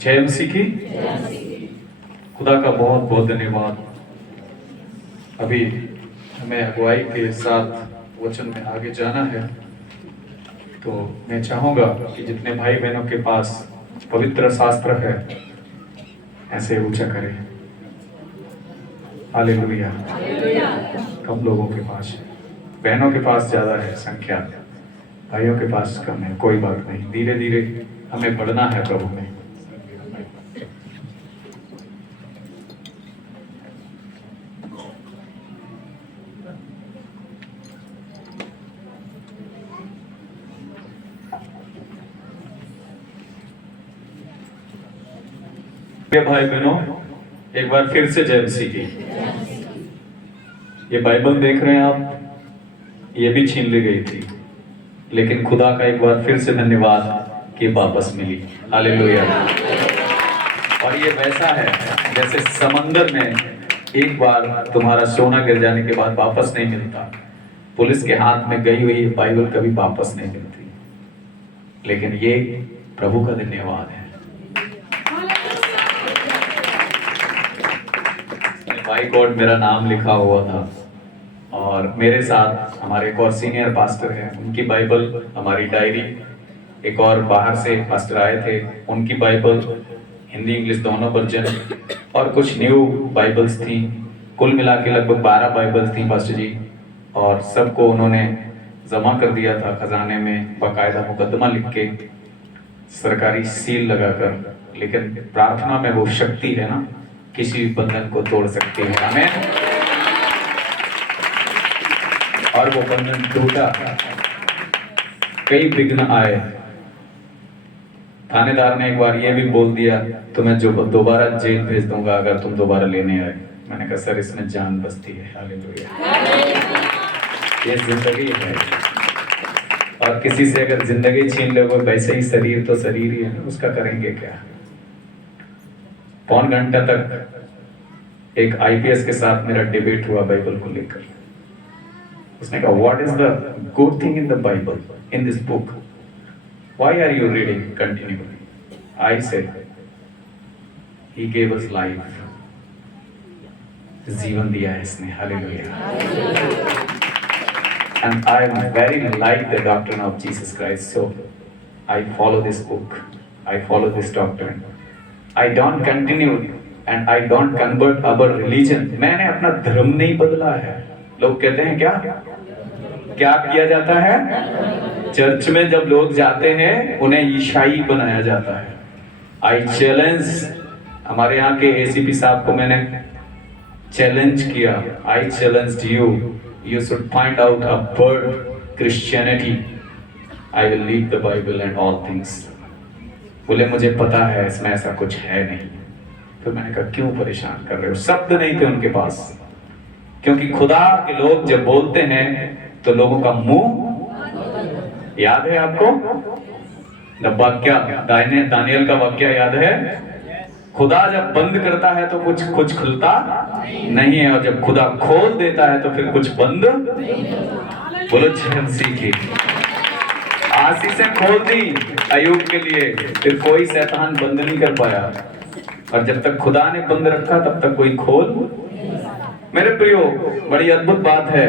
जय मसीह की। खुदा का बहुत बहुत धन्यवाद। अभी हमें अगुवाई के साथ वचन में आगे जाना है, तो मैं चाहूँगा कि जितने भाई बहनों के पास पवित्र शास्त्र है ऐसे ऊंचा करें। हालेलुया। कम लोगों के पास है, बहनों के पास ज़्यादा है संख्या, भाइयों के पास कम है। कोई बात नहीं, धीरे धीरे हमें बढ़ना है प्रभु में। भाई बहनों, एक बार फिर से जय मसीह की। ये बाइबल देख रहे हैं आप, ये भी छीन ली गई थी, लेकिन खुदा का एक बार फिर से धन्यवाद कि वापस मिली। हालेलुया। और ये वैसा है जैसे समंदर में एक बार तुम्हारा सोना गिर जाने के बाद वापस नहीं मिलता। पुलिस के हाथ में गई हुई बाइबल कभी वापस नहीं मिलती, लेकिन ये प्रभु का धन्यवाद है। बाई गॉड मेरा नाम लिखा हुआ था, और मेरे साथ हमारे एक और सीनियर पास्टर हैं, उनकी बाइबल, हमारी डायरी, एक और बाहर से पास्टर आए थे, उनकी बाइबल हिंदी इंग्लिश दोनों वर्जन, और कुछ न्यू बाइबल्स थी। कुल मिला के लगभग 12 बाइबल्स थी पास्टर जी, और सबको उन्होंने जमा कर दिया था खजाने में, बाकायदा मुकदमा लिख के, सरकारी सील लगाकर। लेकिन प्रार्थना में वो शक्ति है ना, किसी भी बंधन को तोड़ सकती है। हमें और वो बंधन टूटा। कई विघ्न आए, थानेदार ने एक बार ये भी बोल दिया तुम्हें जो दोबारा जेल भेज दूंगा अगर तुम दोबारा लेने आए। मैंने कहा सर इसमें जान बसती है। हालेलुया। ये जिंदगी है, और किसी से अगर जिंदगी छीन लोगे, वैसे ही शरीर तो शरीर ही है ना, उसका करेंगे क्या। पौन घंटा तक एक आईपीएस के साथ मेरा डिबेट हुआ बाइबल को लेकर। उसने कहा what is the good thing in the Bible, in this book, why are you reading continuously. I said he gave us life, जीवन दिया है इसने। Hallelujah. And I am very like the doctrine of Jesus Christ, so I follow this book, I follow this doctrine. I don't continue and I don't convert our religion. मैंने अपना धर्म नहीं बदला है। लोग कहते हैं क्या क्या किया जाता है चर्च में, जब लोग जाते हैं उन्हें ईसाई बनाया जाता है। I challenge, हमारे यहाँ के एसीपी साहब को मैंने चैलेंज किया। I challenged you, you should find out a word Christianity. I will leave the Bible and all things. बोले मुझे पता है इसमें ऐसा कुछ है नहीं। तो मैंने कहा क्यों परेशान कर रहे हो। शब्द नहीं थे उनके पास, क्योंकि खुदा के लोग जब बोलते हैं तो लोगों का मुंह, याद है आपको वाक्य, दानियल का वाक्य याद है, खुदा जब बंद करता है तो कुछ खुलता नहीं है, और जब खुदा खोल देता है तो फिर कुछ बंद। बोलो जय मसीह की। आशीषें खोल दी अय्यूब के लिए, फिर कोई शैतान बंद नहीं कर पाया, और जब तक खुदा ने बंद रखा तब तक कोई खोल। मेरे प्रियो, बड़ी अद्भुत बात है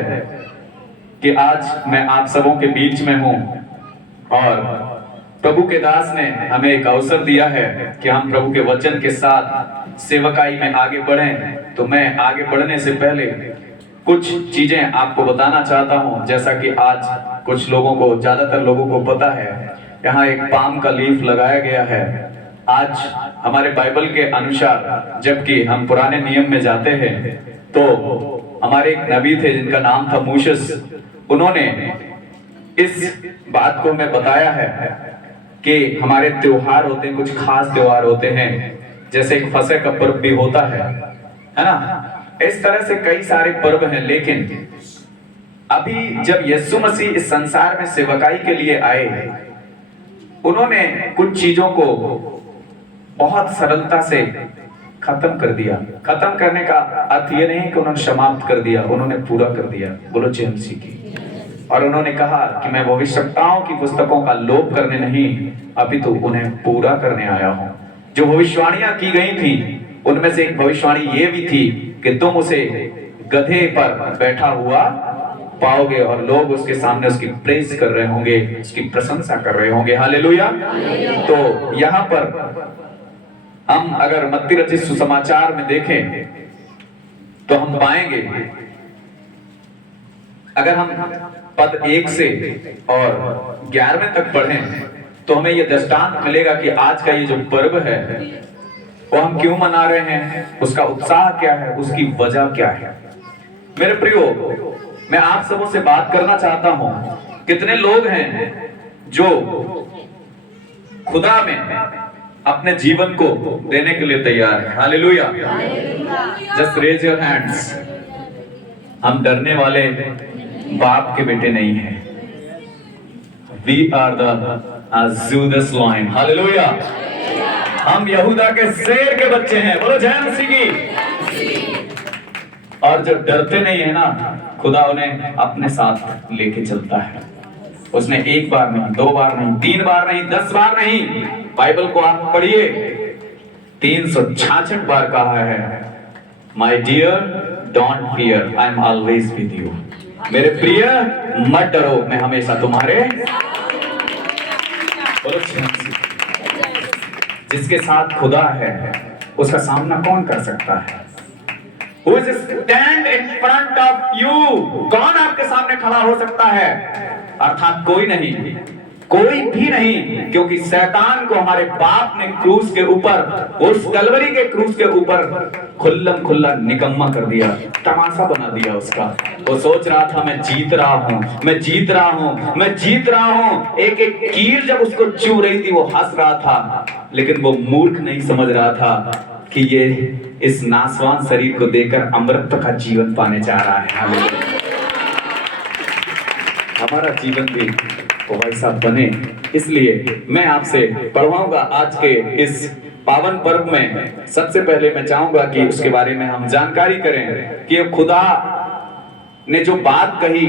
कि आज मैं आप सबों के बीच में हूं, और प्रभु के दास ने हमें एक अवसर दिया है कि हम प्रभु के वचन के साथ सेवकाई में आगे बढ़ें। तो मैं आगे बढ़ने से पहले कुछ चीजें आपको बताना चाहता हूं। जैसा कि आज कुछ लोगों को, ज्यादातर लोगों को पता है, यहाँ एक पाम का लीफ लगाया गया है। आज हमारे बाइबल के अनुसार, जबकि हम पुराने नियम में जाते हैं, तो हमारे एक नबी थे जिनका नाम था मूसेस। उन्होंने इस बात को हमें बताया है कि हमारे त्योहार होते हैं, कुछ खास त्योहार होते हैं, जैसे एक फसह का पर्व भी होता है ना। इस तरह से कई सारे पर्व हैं, लेकिन अभी जब यीशु मसीह इस संसार में सेवकाई के लिए आए, उन्होंने कुछ चीजों को बहुत सरलता से खत्म कर दिया। खत्म करने का अर्थ ये नहीं कि उन्होंने समाप्त कर दिया, उन्होंने पूरा कर दिया। बोलो जय मसीह की। और उन्होंने कहा कि मैं भविष्यवक्ताओं की पुस्तकों का लोप करने नहीं, अपितु उन्हें पूरा करने आया हूं। जो भविष्यवाणियां की गई थी उनमें से एक भविष्यवाणी ये भी थी कि तुम उसे गधे पर बैठा हुआ पाओगे और लोग उसके सामने उसकी प्रेज कर रहे होंगे, उसकी प्रशंसा कर रहे होंगे। हालेलुया। तो यहाँ पर हम अगर मत्ती रचित सुसमाचार में देखें तो हम पाएंगे, अगर हम पद 1 से और 11वें तक पढ़ें तो हमें यह दृष्टांत मिलेगा कि आज का ये जो पर्व है वो हम क्यों मना रहे हैं, उसका उत्साह क्या है, उसकी वजह क्या है। मेरे प्रियो, मैं आप सबों से बात करना चाहता हूं, कितने लोग हैं जो खुदा में अपने जीवन को देने के लिए तैयार हैं। Hallelujah. Just raise your hands. हम डरने वाले बाप के बेटे नहीं हैं। We are the Judas lion. Hallelujah. हम यहूदा के शेर के बच्चे हैं। बोलो जय मसीह की। और जो डरते नहीं है ना, खुदा उन्हें अपने साथ लेके चलता है। उसने 1 बार नहीं, 2 बार नहीं, 3 बार नहीं, 10 बार नहीं, बाइबल को आप पढ़िए 366 बार कहा है, my dear don't fear, I am always with you. मेरे प्रिय मत डरो, मैं हमेशा तुम्हारे। जिसके साथ खुदा है उसका सामना कौन कर सकता है? Who is stand in front of you? कौन आपके सामने खड़ा हो सकता है? अर्थात कोई नहीं, कोई भी नहीं, क्योंकि शैतान को हमारे बाप ने क्रूस के ऊपर, उस कलवरी के क्रूस के ऊपर खुल्लम खुल्ला निकम्मा कर दिया, तमाशा बना दिया उसका। वो सोच रहा था मैं जीत रहा हूं, मैं जीत रहा हूं, मैं जीत रहा हूं। एक एक कील जब उसको चुभ रही थी वो हंस रहा था, लेकिन वो मूर्ख नहीं समझ रहा था कि ये इस नासवान शरीर को देकर अमृत का जीवन पाने जा रहा है। हमारा जीवन भी वैसा बने, इसलिए मैं आपसे पढ़वाऊंगा आज के इस पावन पर्व में। सबसे पहले मैं चाहूंगा कि उसके बारे में हम जानकारी करें कि खुदा ने जो बात कही,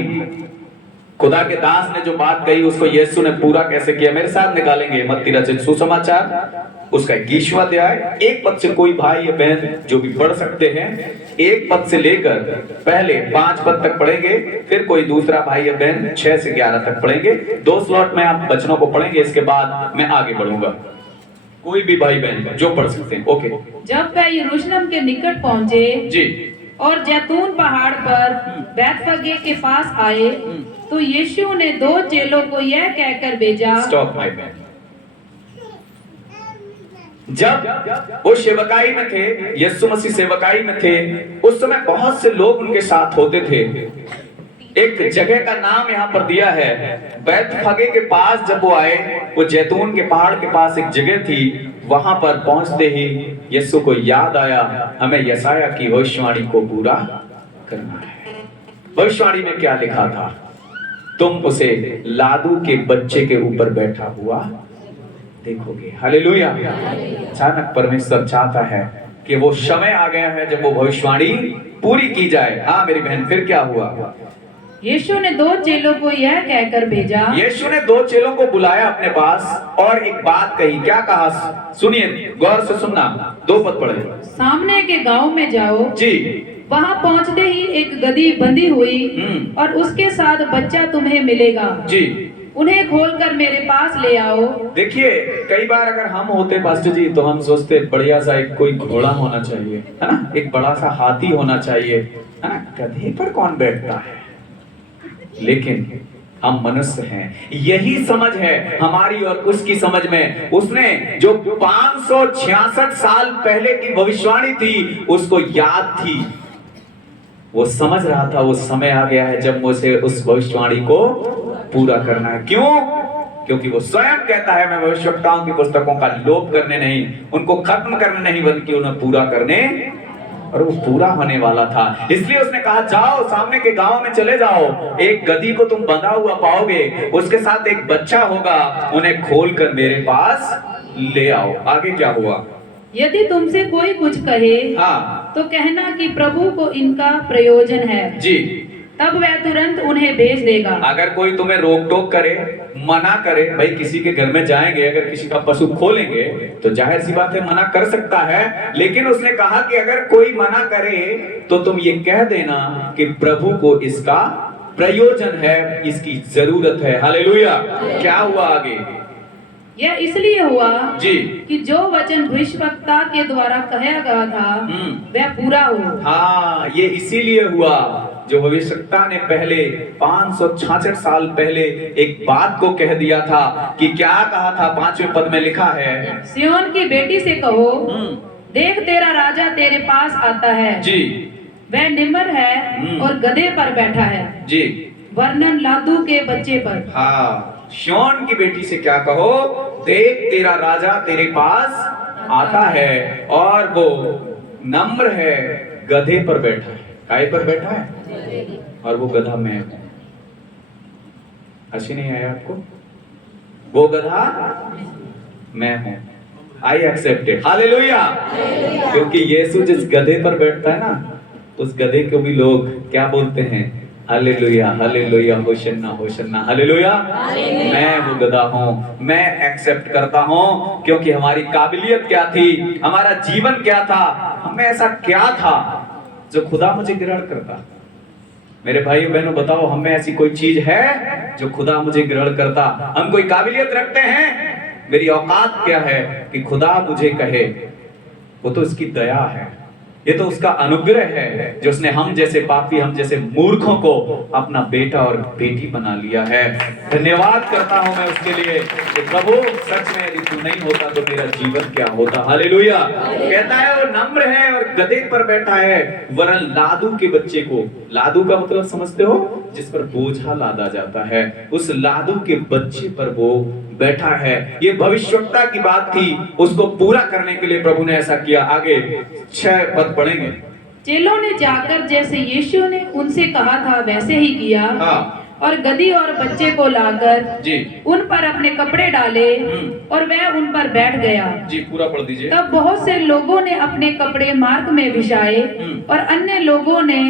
खुदा के दास ने जो बात कही, उसको यीशु ने पूरा कैसे किया। मेरे साथ निकालेंगे मत्ती रचित सुसमाचार उसका 21वां अध्याय। 1 पद से कोई भाई या बहन जो भी पढ़ सकते हैं, 1 पद से लेकर पहले 5 पद तक पढ़ेंगे, फिर कोई दूसरा भाई या बहन 6 से 11 तक पढ़ेंगे। 2 स्लॉट में आप वचनों को पढ़ेंगे, इसके बाद मैं आगे बढ़ूंगा। कोई भी भाई बहन जो पढ़ सकते हैं। ओके। जब वे यरूशलेम के निकट पहुंचे जी और जैतून पहाड़ पर बैतफगे के पास आए, तो यीशु ने 2 चेलों को यह कहकर भेजा। Stop my man. जब वो सेवकाई में थे, यीशु मसीह सेवकाई में थे, उस समय बहुत से लोग उनके साथ होते थे। एक जगह का नाम यहाँ पर दिया है बैतफगे के पास। जब वो आए, वो जैतून के पहाड़ के पास एक जगह थी, वहां पर पहुंचते ही यीशु को याद आया हमें यशाया की भविष्यवाणी को पूरा करना है। भविष्यवाणी में क्या लिखा था? तुम उसे लादू के बच्चे के ऊपर बैठा हुआ देखोगे। हालेलुया। अचानक परमेश्वर चाहता है कि वो समय आ गया है जब वो भविष्यवाणी पूरी की जाए। हाँ मेरी बहन, फिर क्या हुआ? यीशु ने 2 चेलों को यह कहकर भेजा। यीशु ने 2 चेलों को बुलाया अपने पास और एक बात कही। क्या कहा? सुनिए, गौर से सुनना। 2 पद पढ़े। सामने के गांव में जाओ जी। वहां पहुंचते ही एक गदही बंधी हुई और उसके साथ बच्चा तुम्हें मिलेगा जी। उन्हें खोलकर मेरे पास ले आओ। देखिए, कई बार अगर हम होते पास्टर जी तो हम सोचते बढ़िया सा एक कोई घोड़ा होना चाहिए, है ना, एक बड़ा सा हाथी होना चाहिए, है ना, गधे पर कौन बैठता है। लेकिन हम मनुष्य हैं, यही समझ है हमारी और उसकी समझ में। उसने जो 566 साल पहले की भविष्यवाणी थी उसको याद थी, वो समझ रहा था वो समय आ गया है जब मुझे उस भविष्यवाणी को पूरा करना है। क्यों? क्योंकि वो स्वयं कहता है मैं भविष्यवक्ताओं की पुस्तकों का लोप करने नहीं, उनको खत्म करने नहीं, बल्कि उन्हें पूरा करने, और वो पूरा होने वाला था। इसलिए उसने कहा जाओ सामने के गांव में चले जाओ, एक गधी को तुम बंधा हुआ पाओगे, उसके साथ एक बच्चा होगा, उन्हें खोलकर मेरे पास ले आओ। आगे क्या हुआ? यदि तुमसे कोई कुछ कहे हाँ, तो कहना कि प्रभु को इनका प्रयोजन है। जी। तब वह तुरंत उन्हें भेज देगा। अगर कोई तुम्हें रोक टोक करे, मना करे, भाई किसी के घर में जाएंगे, अगर किसी का पशु खोलेंगे तो जाहिर सी बात है मना कर सकता है, लेकिन उसने कहा कि अगर कोई मना करे तो तुम ये कह देना कि प्रभु को इसका प्रयोजन है, इसकी जरूरत है। हालेलुया। क्या हुआ आगे? यह इसलिए हुआ जी कि जो वचन भविष्यवक्ता के द्वारा कहा गया था वह पूरा हो। हाँ, ये इसीलिए हुआ जो भविष्यवक्ता ने पहले 566 साल पहले एक बात को कह दिया था कि क्या कहा था? 5वें पद में लिखा है, सिय्योन की बेटी से कहो, देख तेरा राजा तेरे पास आता है जी, वह निम्र है और गधे पर बैठा है, जी, वर्णन लादू के बच्चे पर। हाँ, सिय्योन की बेटी से क्या कहो? देख तेरा राजा तेरे पास आता है और वो नम्र है, गधे पर बैठा है। काय पर बैठा है? और वो गधा मैं हूं। हंसी नहीं आया आपको? वो गधा मैं हूं। I accepted. हालेलुया। क्योंकि यीशु जिस गधे पर बैठता है ना, उस गधे को भी लोग क्या बोलते हैं? Hallelujah, hallelujah, hosanna, hosanna, hallelujah. मैं वो गधा हूँ, मैं एक्सेप्ट करता हूँ, क्योंकि हमारी काबिलियत क्या थी, हमारा जीवन क्या था, हमें ऐसा क्या था जो खुदा मुझे ग्रहण करता। मेरे भाई बहनों बताओ, हमें ऐसी कोई चीज है जो खुदा मुझे ग्रहण करता? हम कोई काबिलियत रखते हैं? मेरी औकात क्या है कि खुदा मुझे कहे? वो तो उसकी दया है, ये तो उसका अनुग्रह है जो उसने हम जैसे पापी, हम जैसे मूर्खों को अपना बेटा और बेटी बना लिया है। धन्यवाद करता हूं मैं उसके लिए कि प्रभु सच में यदि तू नहीं होता तो मेरा जीवन क्या होता। हालेलुया। कहता है वो नम्र है और गधे पर बैठा है, वरन लादू के बच्चे को, लादू का मतलब समझते हो? जिस पर बोझा लादा जाता है, उस लादू के बच्चे पर वो बैठा है। ये भविष्यवक्ता की बात थी, उसको पूरा करने के लिए प्रभु ने ऐसा किया। आगे 6 पद पढ़ेंगे। चेलों ने जाकर जैसे यीशु ने उनसे कहा था वैसे ही किया। हाँ। और गधी और बच्चे को लाकर जी उन पर अपने कपड़े डाले और वह उन पर बैठ गया। जी, पूरा पढ़ दीजिए। तब बहुत से लोगों ने अपने कपड़े मार्ग में बिछाए और अन्य लोगों ने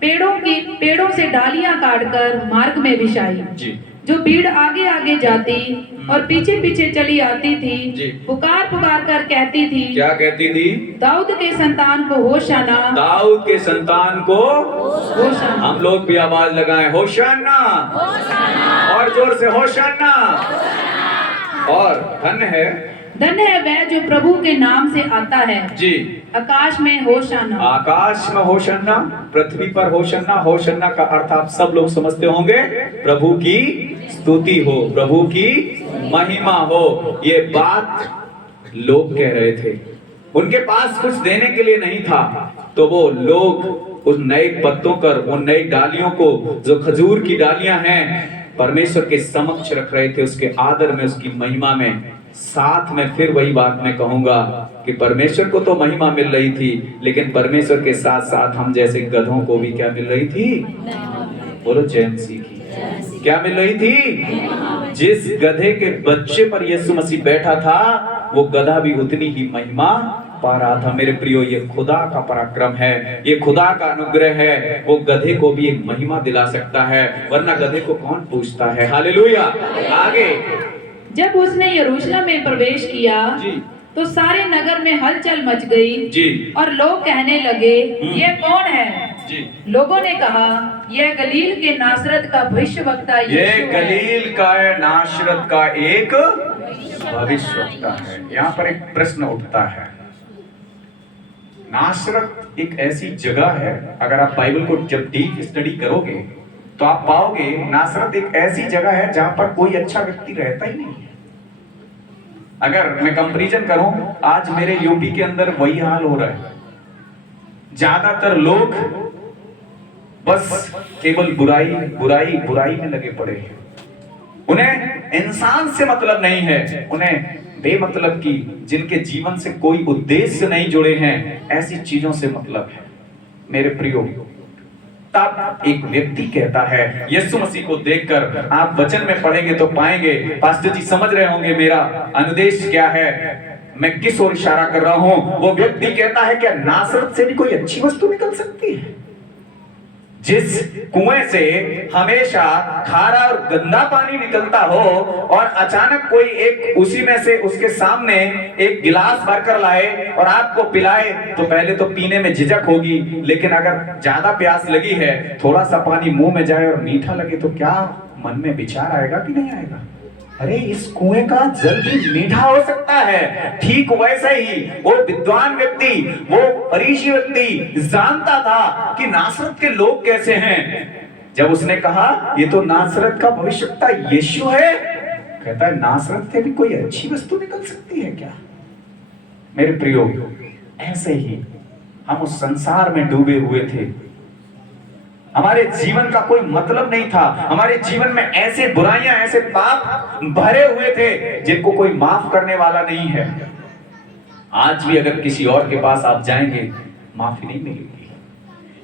पेड़ों से डालियां काटकर मार्ग में बिछाई। जी। जो भीड़ आगे आगे जाती और पीछे पीछे चली आती थी, जी। पुकार पुकार कर कहती थी, क्या कहती थी? दाऊद के संतान को होशाना, दाऊद के संतान को होशाना। हम लोग भी आवाज लगाएं, होशाना, और जोर से होशाना। और धन्य है वह जो प्रभु के नाम से आता है। जी। आकाश में होशाना। आकाश में होशन्ना, पृथ्वी पर होशन्ना। होशन्ना का अर्थ आप सब लोग समझते होंगे, प्रभु की स्तुति हो, प्रभु की महिमा हो। ये बात लोग कह रहे थे, उनके पास कुछ देने के लिए नहीं था, तो वो लोग उन नए पत्तों पर, उन नई डालियों को, जो खजूर की डालियां हैं, परमेश्वर के समक्ष रख रहे थे, उसके आदर में, उसकी महिमा में। साथ में फिर वही बात मैं कहूंगा कि परमेश्वर को तो महिमा मिल रही थी, लेकिन परमेश्वर के साथ साथ हम जैसे गधों को भी क्या मिल रही थी? बोलो, जैनसी की क्या मिल रही थी? जिस गधे के बच्चे पर यीशु मसीह बैठा था, वो गधा भी उतनी ही महिमा पा रहा था। मेरे प्रियो, ये खुदा का पराक्रम है, ये खुदा का अनुग्रह है। वो गधे को भी एक महिमा दिला सकता है, वरना गधे को कौन पूछता है? हालेलुया। आगे जब उसने यरूशलेम में प्रवेश किया जी। तो सारे नगर में हलचल मच गई जी। और लोग कहने लगे, ये कौन है? जी। लोगों ने कहा, यह गलील के नासरत का भविष्यवक्ता ये यीशु है। गलील का नासरत का एक भविष्यवक्ता है। यहाँ पर एक प्रश्न उठता है, नासरत एक ऐसी जगह है, अगर आप बाइबल को जब डीप स्टडी करोगे तो आप पाओगे नासरत एक ऐसी जगह है जहां पर कोई अच्छा व्यक्ति रहता ही नहीं है। अगर मैं कंपैरिजन करूं, आज मेरे यूपी के अंदर वही हाल हो रहा है। ज्यादातर लोग बस केवल बुराई बुराई बुराई में लगे पड़े हैं। उन्हें इंसान से मतलब नहीं है, उन्हें बेमतलब की, जिनके जीवन से कोई उद्देश्य नहीं जुड़े हैं, ऐसी चीजों से मतलब है। मेरे प्रियो, तब एक व्यक्ति कहता है, यीशु मसीह को देखकर आप वचन में पढ़ेंगे तो पाएंगे, पास्टर जी समझ रहे होंगे मेरा अनुदेश क्या है, मैं किस ओर इशारा कर रहा हूं। वो व्यक्ति कहता है, क्या नासरत से भी कोई अच्छी वस्तु निकल सकती है? जिस कुएं से हमेशा खारा और गंदा पानी निकलता हो और अचानक कोई एक उसी में से उसके सामने एक गिलास भरकर लाए और आपको पिलाए, तो पहले तो पीने में झिझक होगी, लेकिन अगर ज्यादा प्यास लगी है, थोड़ा सा पानी मुंह में जाए और मीठा लगे तो क्या मन में विचार आएगा कि नहीं आएगा? अरे इस कुएं का जल भी मीठा हो सकता है। ठीक वैसे ही वो विद्वान व्यक्ति, वो फरीसी व्यक्ति जानता था कि नासरत के लोग कैसे हैं। जब उसने कहा ये तो नासरत का भविष्यवक्ता यीशु है, कहता है नासरत से भी कोई अच्छी वस्तु निकल सकती है क्या? मेरे प्रियो, ऐसे ही हम उस संसार में डूबे हुए थे। हमारे जीवन का कोई मतलब नहीं था। हमारे जीवन में ऐसे बुराइयां, ऐसे पाप भरे हुए थे जिनको कोई माफ करने वाला नहीं है। आज भी अगर किसी और के पास आप जाएंगे, माफी नहीं मिलेगी।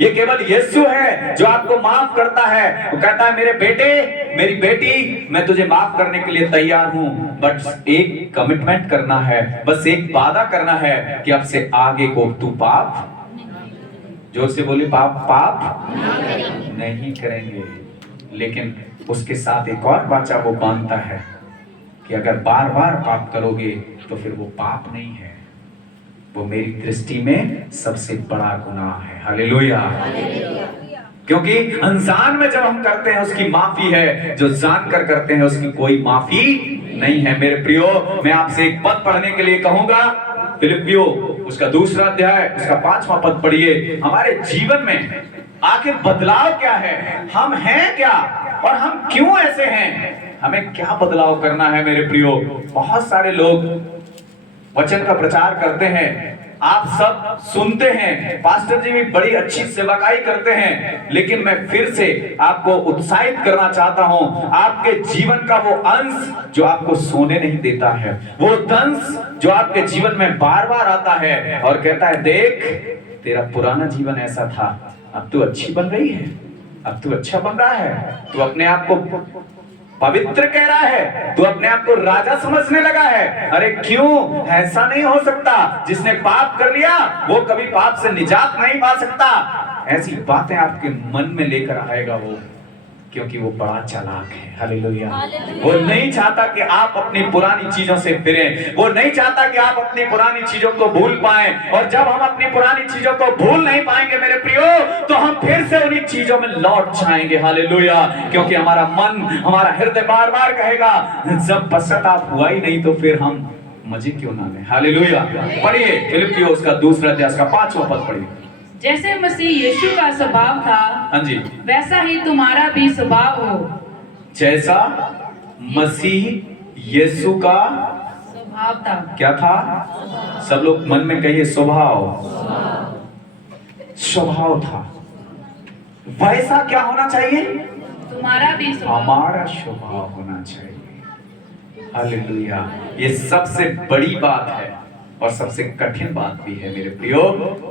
ये केवल यीशु है जो आपको माफ करता है। वो कहता है मेरे बेटे, मेरी बेटी, मैं तुझे माफ करने के लिए तैयार हूं, बट एक कमिटमेंट करना है, बस एक वादा करना है कि अब से आगे को तू पाप, जोर से बोली, पाप नहीं करेंगे। लेकिन उसके साथ एक और वाचा वो बांधता है कि अगर बार बार पाप करोगे तो फिर वो पाप नहीं है, वो मेरी दृष्टि में सबसे बड़ा गुनाह है। हालेलुया। क्योंकि अनजान में जब हम करते हैं उसकी माफी है, जो जानकर करते हैं उसकी कोई माफी नहीं है। मेरे प्रियो, मैं आपसे एक पद पढ़ने के लिए कहूंगा, फिलिपियो उसका 2 अध्याय उसका 5वां पद पढ़िए। हमारे जीवन में आखिर बदलाव क्या है, हम हैं क्या और हम क्यों ऐसे हैं, हमें क्या बदलाव करना है? मेरे प्रियो, बहुत सारे लोग वचन का प्रचार करते हैं, आप सब सुनते हैं, पास्टर जी भी बड़ी अच्छी सेवकाई करते हैं, लेकिन मैं फिर से आपको उत्साहित करना चाहता हूं, आपके जीवन का वो अंश जो आपको सोने नहीं देता है, वो दंश जो आपके जीवन में बार बार आता है और कहता है देख, तेरा पुराना जीवन ऐसा था, अब तू अच्छी बन रही है, अब तू अच्छा बन रहा है, तू अपने आप को पवित्र कह रहा है, तू अपने आप को राजा समझने लगा है। अरे क्यों? ऐसा नहीं हो सकता। जिसने पाप कर लिया वो कभी पाप से निजात नहीं पा सकता। ऐसी बातें आपके मन में लेकर आएगा वो, क्योंकि वो बड़ा चालाक है। हालेलुया। वो नहीं चाहता कि आप अपनी पुरानी चीजों से फिरें, वो नहीं चाहता कि आप अपनी पुरानी चीजों को भूल पाएं। और जब हम अपनी पुरानी चीजों को भूल नहीं पाएंगे मेरे प्रियो, तो हम फिर से उन्हीं चीजों में लौट जाएंगे। हालेलुया। क्योंकि हमारा मन, हमारा हृदय बार बार कहेगा जब पश्चाताप हुआ ही नहीं तो फिर हम मजे क्यों ना लें। हालेलुया। पढ़िए फिलिपियो उसका 2 अध्याय उसका 5वां पद पढ़िए। जैसे मसीह यीशु का स्वभाव था, हाँ जी, वैसा ही तुम्हारा भी स्वभाव हो। जैसा मसीह यीशु का स्वभाव था। क्या था? सब लोग मन में कहिए स्वभाव। स्वभाव था, वैसा क्या होना चाहिए? तुम्हारा भी स्वभाव। हमारा स्वभाव होना चाहिए। हालेलुया। ये सबसे बड़ी बात है और सबसे कठिन बात भी है मेरे प्रियो,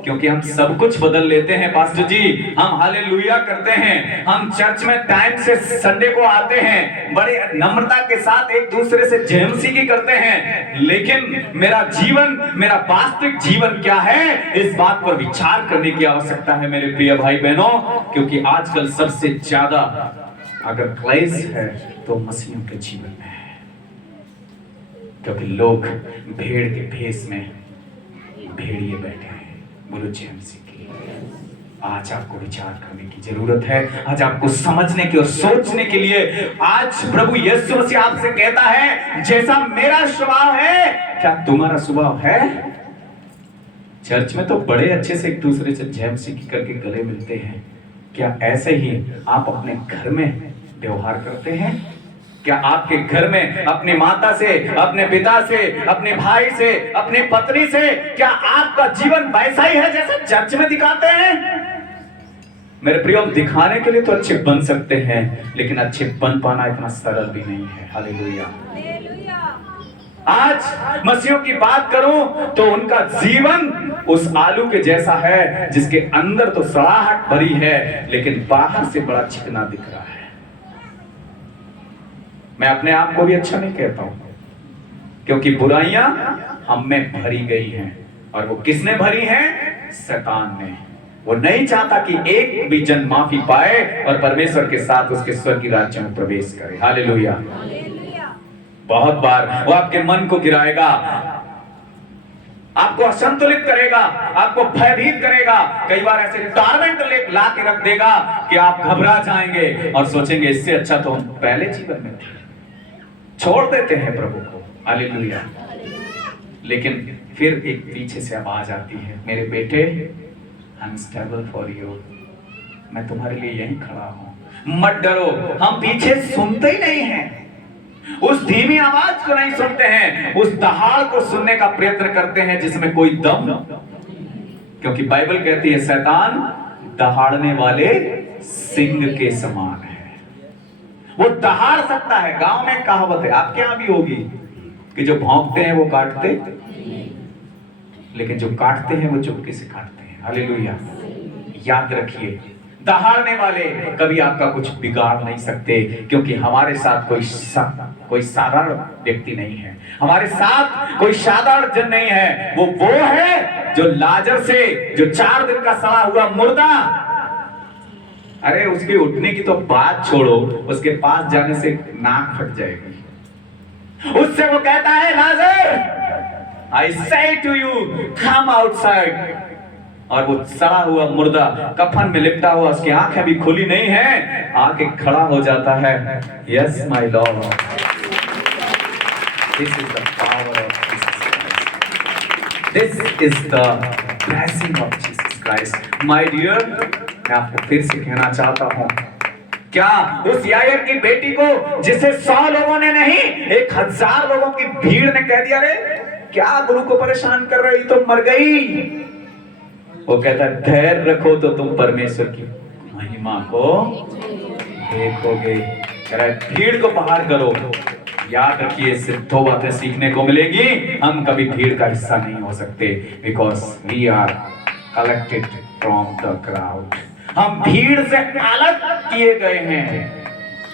क्योंकि हम सब कुछ बदल लेते हैं पास्टर जी, हम हालेलुया करते हैं, हम चर्च में टाइम से संडे को आते हैं, बड़े नम्रता के साथ एक दूसरे से जेलसी करते हैं, लेकिन मेरा जीवन, मेरा वास्तविक जीवन क्या है, इस बात पर विचार करने की आवश्यकता है मेरे प्रिय भाई बहनों। क्योंकि आजकल सबसे ज्यादा अगर क्लेश है तो मसीहों के जीवन में है, क्योंकि लोग भेड़ के भेष में भेड़िए बैठे हैं। बोलो जय मसीह की। आज आपको विचार करने की जरूरत है, आज आपको समझने की और सोचने के लिए आज प्रभु यीशु मसीह आपसे कहता है जैसा मेरा स्वभाव है क्या तुम्हारा स्वभाव है? चर्च में तो बड़े अच्छे से एक दूसरे से जय मसीह करके गले मिलते हैं, क्या ऐसे ही आप अपने घर में व्यवहार करते हैं? क्या आपके घर में अपनी माता से, अपने पिता से, अपने भाई से, अपनी पत्नी से, क्या आपका जीवन वैसा ही है जैसा चर्च में दिखाते हैं? मेरे प्रियो, दिखाने के लिए तो अच्छे बन सकते हैं, लेकिन अच्छे बन पाना इतना सरल भी नहीं है। हालेलुया। आज मसीहों की बात करूं तो उनका जीवन उस आलू के जैसा है जिसके अंदर तो सड़ाहट भरी है लेकिन बाहर से बड़ा चिकना दिख रहा है। मैं अपने आप को भी अच्छा नहीं कहता हूं, क्योंकि बुराइयां हम में भरी गई हैं, और वो किसने भरी हैं? शैतान ने। वो नहीं चाहता कि एक भी जन माफी पाए और परमेश्वर के साथ उसके स्वर्ग की राज्य में प्रवेश करे। हालेलुया। बहुत बार वो आपके मन को गिराएगा, आपको असंतुलित करेगा, आपको भयभीत करेगा। कई बार ऐसे टॉर्मेंट ला के रख देगा कि आप घबरा जाएंगे और सोचेंगे इससे अच्छा तो हम पहले जीवन में थे। छोड़ देते हैं प्रभु को। हालेलुया। लेकिन फिर एक पीछे से आवाज आती है, मेरे बेटे, I am stable for you, मैं तुम्हारे लिए यहीं खड़ा हूं, मत डरो। हम पीछे सुनते ही नहीं हैं, उस धीमी आवाज को नहीं सुनते हैं, उस दहाड़ को सुनने का प्रयत्न करते हैं जिसमें कोई दम, क्योंकि बाइबल कहती है शैतान दहाड़ने वाले सिंह के समान है। वो दहाड़ सकता है। गांव में कहावत है, आपके यहां भी होगी, कि जो भौंकते हैं वो काटते, लेकिन जो काटते हैं वो चुपके से काटते हैं। हालेलुया। याद रखिए, दहाड़ने वाले कभी आपका कुछ बिगाड़ नहीं सकते, क्योंकि हमारे साथ कोई साधारण व्यक्ति नहीं है, हमारे साथ कोई साधारण जन नहीं है। वो है जो लाजर से, जो 4 दिन का सड़ा हुआ मुर्दा, अरे उसके उठने की तो बात छोड़ो, उसके पास जाने से नाक फट जाएगी। उससे वो कहता है, लाजर, आई से टू यू कम आउटसाइड। और वो सड़ा हुआ मुर्दा कफन में लिपटा हुआ, उसकी आंखें भी खुली नहीं है, आके खड़ा हो जाता है। Yes my lord, this is the power of Jesus Christ, this is the blessing of Jesus Christ. My dear, मैं आपको फिर से कहना चाहता हूं, क्या उस यायर की बेटी को, जिसे 100 लोगों ने नहीं 1000 लोगों की भीड़ ने कह दिया, रे क्या गुरु को परेशान कर रही, तो मर गई, वो कहता है धैर्य रखो तो तुम परमेश्वर की महिमा को देखोगे। कह रहा है भीड़ को बाहर करो। याद रखिए, इससे 2 बातें सीखने को मिलेगी, हम कभी भीड़ का हिस्सा नहीं हो सकते, because we are collected from the crowd. हम भीड़ से अलग किए गए हैं,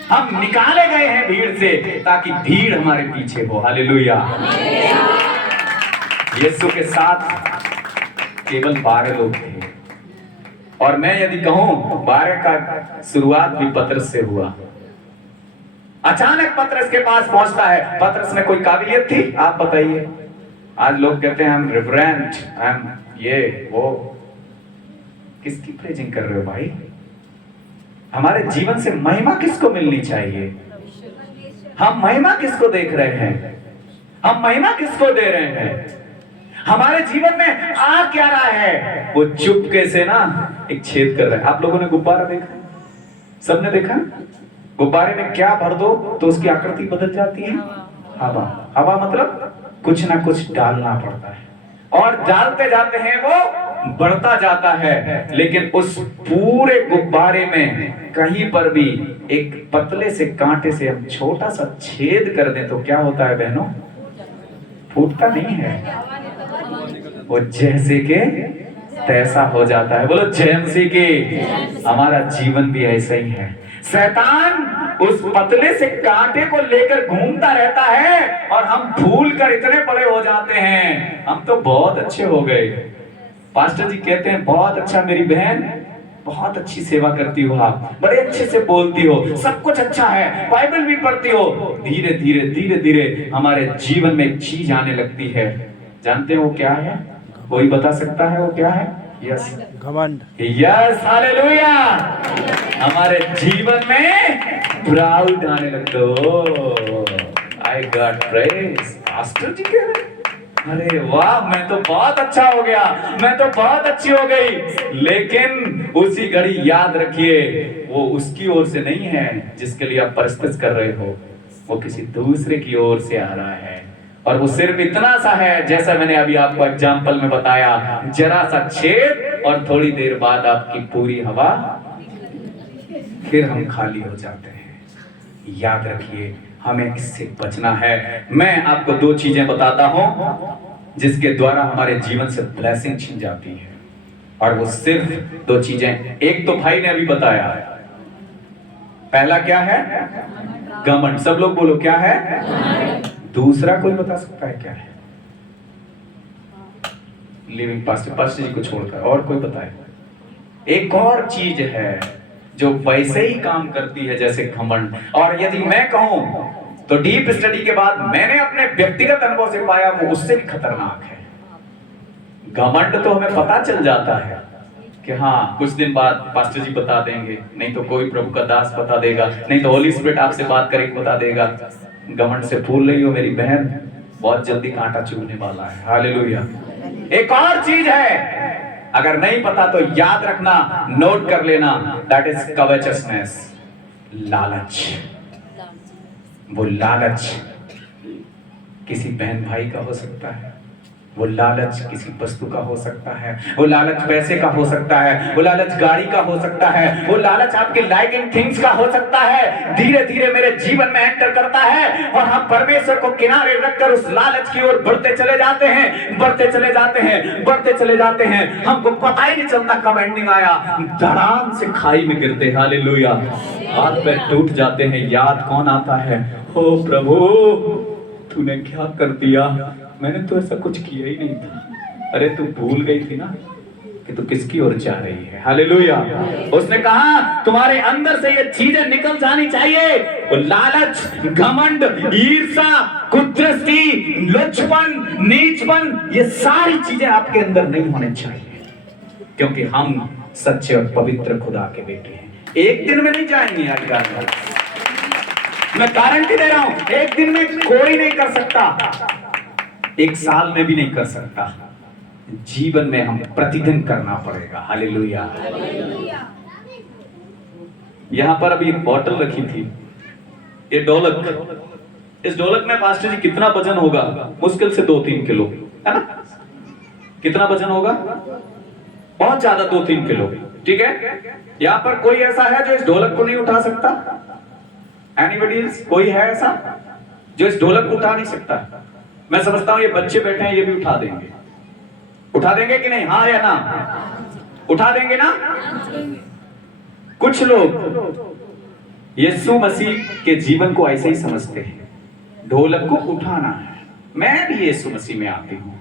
हम निकाले गए हैं भीड़ से, ताकि भीड़ हमारे पीछे हो। हालेलुया। यीशु के साथ केवल 12 लोग थे, और मैं यदि कहूं 12 का शुरुआत भी पतरस से हुआ। अचानक पतरस के पास पहुंचता है। पतरस में कोई काबिलियत थी? आप बताइए। आज लोग कहते हैं हम रेवरेंट, हम ये वो। किसकी प्रेजिंग कर रहे हो भाई? हमारे जीवन से महिमा किसको मिलनी चाहिए? हम महिमा किसको देख रहे हैं? हम महिमा किसको दे रहे हैं? हमारे जीवन में आ क्या रहा है? वो चुपके से ना एक छेद कर रहा है। आप लोगों ने गुब्बारा देखा? सबने देखा? गुब्बारे में क्या भर दो तो उसकी आकृति बदल जाती है? हवा। हवा मतलब कुछ ना कुछ डालना पड़ता है, और डालते जाते हैं वो बढ़ता जाता है। लेकिन उस पूरे गुब्बारे में कहीं पर भी एक पतले से कांटे से हम छोटा सा छेद कर दें तो क्या होता है बहनों? फूटता नहीं है, वो जैसे के तैसा हो जाता है। बोलो जैसे के। हमारा जीवन भी ऐसा ही है। शैतान उस पतले से कांटे को लेकर घूमता रहता है, और हम फूल कर इतने बड़े हो जाते हैं, हम तो बहुत अच्छे हो गए। पास्टर जी कहते हैं बहुत अच्छा मेरी बहन, बहुत अच्छी सेवा करती हो आप, बड़े अच्छे से बोलती हो, सब कुछ अच्छा है, बाइबल भी पढ़ती हो। धीरे धीरे धीरे धीरे हमारे जीवन में एक चीज आने लगती है। जानते हो क्या है? कोई बता सकता है वो क्या है? यस, घमंड। Yes, hallelujah. हमारे जीवन में प्राउड आने लगता है। I got praise. पास्टर जी कह रहे, अरे वाह, मैं तो बहुत अच्छा हो गया, मैं तो बहुत अच्छी हो गई। लेकिन उसी घड़ी याद रखिए, वो उसकी ओर से नहीं है जिसके लिए आप परिस्थिति कर रहे हो, वो किसी दूसरे की ओर से आ रहा है। और वो सिर्फ इतना सा है, जैसा मैंने अभी आपको एग्जाम्पल में बताया, जरा सा छेद, और थोड़ी देर बाद आपकी पूरी हवा, फिर हम खाली हो जाते हैं। याद रखिए, हमें इससे बचना है। मैं आपको 2 चीजें बताता हूं जिसके द्वारा हमारे जीवन से ब्लेसिंग छिन जाती है, और वो सिर्फ 2 चीजें। एक तो भाई ने अभी बताया, पहला क्या है? घमंड। सब लोग बोलो क्या है? दूसरा कोई बता सकता है क्या है? लिविंग पास्टर जी को छोड़कर और कोई बताए? एक और चीज है जो वैसे ही काम करती है जैसे घमंड। और यदि मैं कहूं तो डीप स्टडी के बाद मैंने अपने व्यक्तिगत अनुभव से पाया वो उससे भी खतरनाक है। घमंड तो हमें पता चल जाता है कि हाँ कुछ दिन बाद पास्टर जी बता देंगे, नहीं तो कोई प्रभु का दास बता देगा, नहीं तो होली स्पिरिट आपसे बात करके बता देगा। घमंड से फूल रही हो मेरी बहन, बहुत जल्दी कांटा चुभने वाला है। हालेलुया। एक और चीज है, अगर नहीं पता तो याद रखना, नोट कर लेना, दैट इज कवचसनेस, लालच। वो लालच किसी बहन भाई का हो सकता है, वो लालच किसी वस्तु का हो सकता है, वो लालच पैसे का हो सकता है, वो लालच गाड़ी का हो सकता है, वो लालच आपके लाइकिंग थिंग्स का हो सकता है। धीरे धीरे मेरे जीवन में एंटर करता है और हम परमेश्वर को किनारे रखकर उस लालच की ओर बढ़ते चले जाते हैं, बढ़ते चले जाते हैं, बढ़ते चले जाते हैं। हमको पता ही नहीं चलता कब एंडिंग आया, धड़ाम से खाई में गिरते। हालेलुया। हाथ पैर टूट जाते हैं, याद कौन आता है, ओ प्रभु तूने क्या कर दिया, मैंने तो ऐसा कुछ किया ही नहीं था। अरे तू भूल गई थी ना कि तू किसकी ओर जा रही है। हालेलुया। उसने कहा तुम्हारे अंदर से ये चीजें निकल जानी चाहिए, वो लालच, घमंड, ईर्ष्या, कुदृष्टि, लुचपन, नीचपन, ये सारी चीजें आपके अंदर नहीं होने चाहिए, क्योंकि हम सच्चे और पवित्र खुदा के बेटे हैं। एक दिन में नहीं जाएंगे आगे, मैं गारंटी दे रहा हूं, एक दिन में कोई नहीं कर सकता, एक साल में भी नहीं कर सकता। जीवन में हम प्रतिदिन करना पड़ेगा। हालेलुया। यहां पर अभी एक बॉटल रखी थी, ये ढोलक, इस ढोलक में पास्टर जी कितना वजन होगा, मुश्किल से 2-3 किलो, है ना? कितना वजन होगा? बहुत ज्यादा 2-3 किलो, ठीक है। यहां पर कोई ऐसा है जो इस ढोलक को नहीं उठा सकता? Anybody else? कोई है ऐसा जो इस ढोलक को उठा नहीं सकता? मैं समझता हूं ये बच्चे बैठे हैं, ये भी उठा देंगे। उठा देंगे कि नहीं? हाँ या ना? उठा देंगे ना? कुछ लोग यीशु मसीह के जीवन को ऐसे ही समझते हैं, ढोलक को उठाना है। मैं भी यीशु मसीह में आती हूं,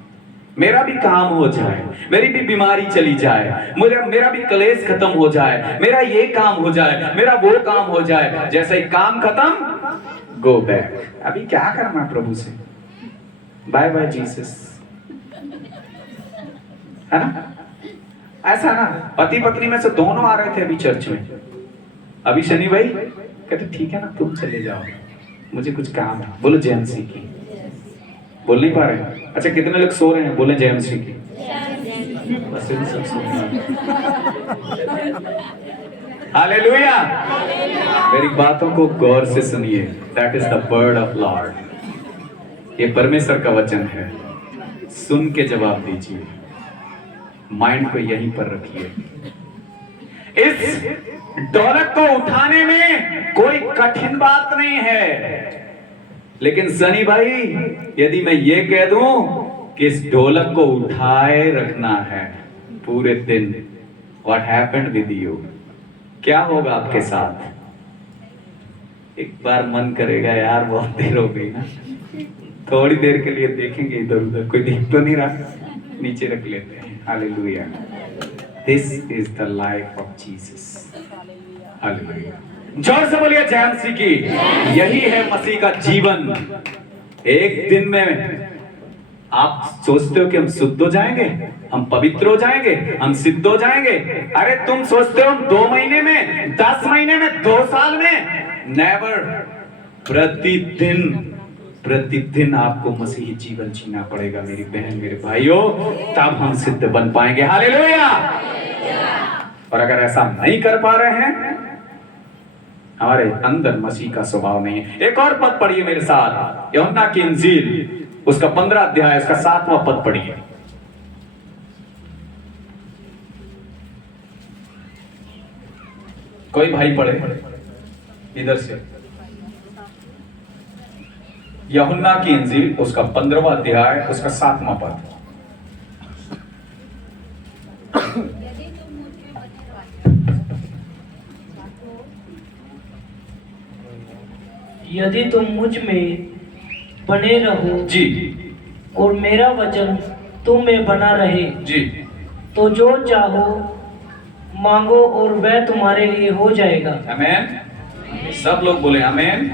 मेरा भी काम हो जाए, मेरी भी बीमारी चली जाए, मेरा भी कलेश खत्म हो जाए, मेरा ये काम हो जाए, मेरा वो काम हो जाए, जैसे ही काम खत्म, गो बैक। अभी क्या करना प्रभु से, बाय बाय जीसस, है ना? ऐसा ना, पति पत्नी में से दोनों आ रहे थे अभी चर्च में, अभी शनि भाई कहते ठीक है ना तुम चले जाओ, मुझे कुछ काम है। बोलो जय मसीह की। बोल नहीं पा रहे? अच्छा कितने लोग सो रहे हैं? बोले जय मसीह की। बस सब सो रहे। हालेलुया। मेरी बातों को गौर से सुनिए, that is the word of Lord. ये परमेश्वर का वचन है, सुन के जवाब दीजिए, माइंड को यहीं पर रखिए। इस ढोलक को उठाने में कोई कठिन बात नहीं है, लेकिन सनी भाई यदि मैं ये कह दूं कि इस ढोलक को उठाए रखना है पूरे दिन, व्हाट हैपेंड विद यू, क्या होगा आपके साथ? एक बार मन करेगा यार बहुत देर हो गई ना, थोड़ी देर के लिए देखेंगे इधर उधर, कोई देख तो नहीं रहा, नीचे रख लेते हैं। Hallelujah. This is the life of Jesus. Hallelujah. जोर से बोलिए जय मसीह की। यही है मसीह का जीवन। एक दिन में आप सोचते हो कि हम शुद्ध हो जाएंगे, हम पवित्र हो जाएंगे, हम सिद्ध हो जाएंगे। अरे तुम सोचते हो 2 महीने में, 10 महीने में, 2 साल में? नेवर। प्रतिदिन आपको मसीही जीवन जीना पड़ेगा मेरी बहन मेरे भाइयों, तब हम सिद्ध बन पाएंगे। हालेलुया। और अगर ऐसा नहीं कर पा रहे हैं, हमारे अंदर मसीह का स्वभाव नहीं है। एक और पद पढ़िए मेरे साथ, यूहन्ना की इंजील उसका 15 अध्याय उसका 7वां पद पढ़िए। कोई भाई पढ़े इधर से। यूहन्ना की इंजील उसका 15वां अध्याय उसका 7वां पद। यदि तुम मुझ में बने रहो जी, और मेरा वचन तुम में बना रहे, जी, तो जो चाहो मांगो और वह तुम्हारे लिए हो जाएगा। आमेन। सब लोग बोले आमेन।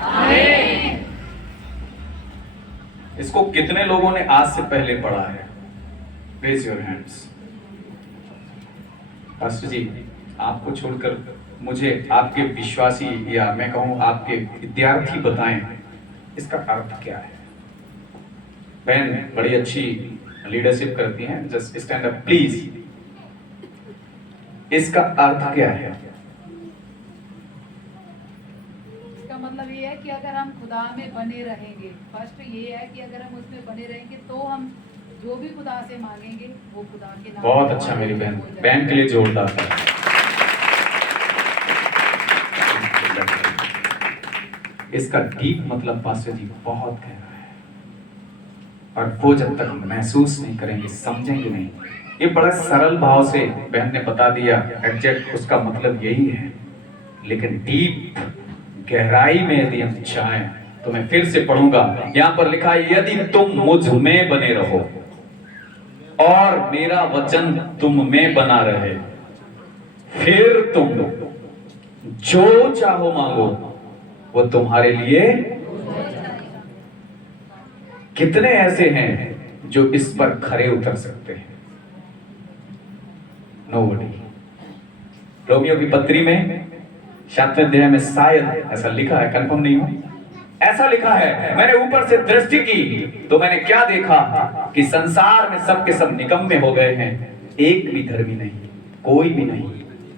इसको कितने लोगों ने आज से पहले पढ़ा है? Raise your hands. Pastor ji, आपको छोड़कर मुझे आपके विश्वासी या मैं कहूं आपके विद्यार्थी बताएं इसका अर्थ क्या है। बहन बड़ी अच्छी लीडरशिप करती हैं, जस्ट स्टैंड अप प्लीज। इसका अर्थ क्या है? इसका मतलब ये है कि अगर हम खुदा में बने रहेंगे, फर्स्ट ये है कि अगर हम उसमें बने रहेंगे तो हम जो भी खुदा से मांगेंगे वो खुदा के नाम। बहुत अच्छा मेरी बहन, बहन के लिए जोरदार था। इसका डीप मतलब पास्टर जी बहुत गहरा है, और वो जब तक हम महसूस नहीं करेंगे, समझेंगे नहीं। ये बड़ा सरल भाव से बहन ने बता दिया, एग्जैक्ट उसका मतलब यही है, लेकिन डीप गहराई में यदि हम चाहें तो मैं फिर से पढ़ूंगा। यहां पर लिखा है, यदि तुम मुझ में बने रहो और मेरा वचन तुम में बना रहे, फिर तुम जो चाहो मांगो वो तुम्हारे लिए। कितने ऐसे हैं जो इस पर खरे उतर सकते हैं? नोबडी। रोमियो की पत्री में 7वें अध्याय में शायद ऐसा लिखा है, कंफर्म नहीं हूं, ऐसा लिखा है, मैंने ऊपर से दृष्टि की तो मैंने क्या देखा कि संसार में सब के सब निकम्मे हो गए हैं, एक भी धर्मी नहीं, कोई भी नहीं,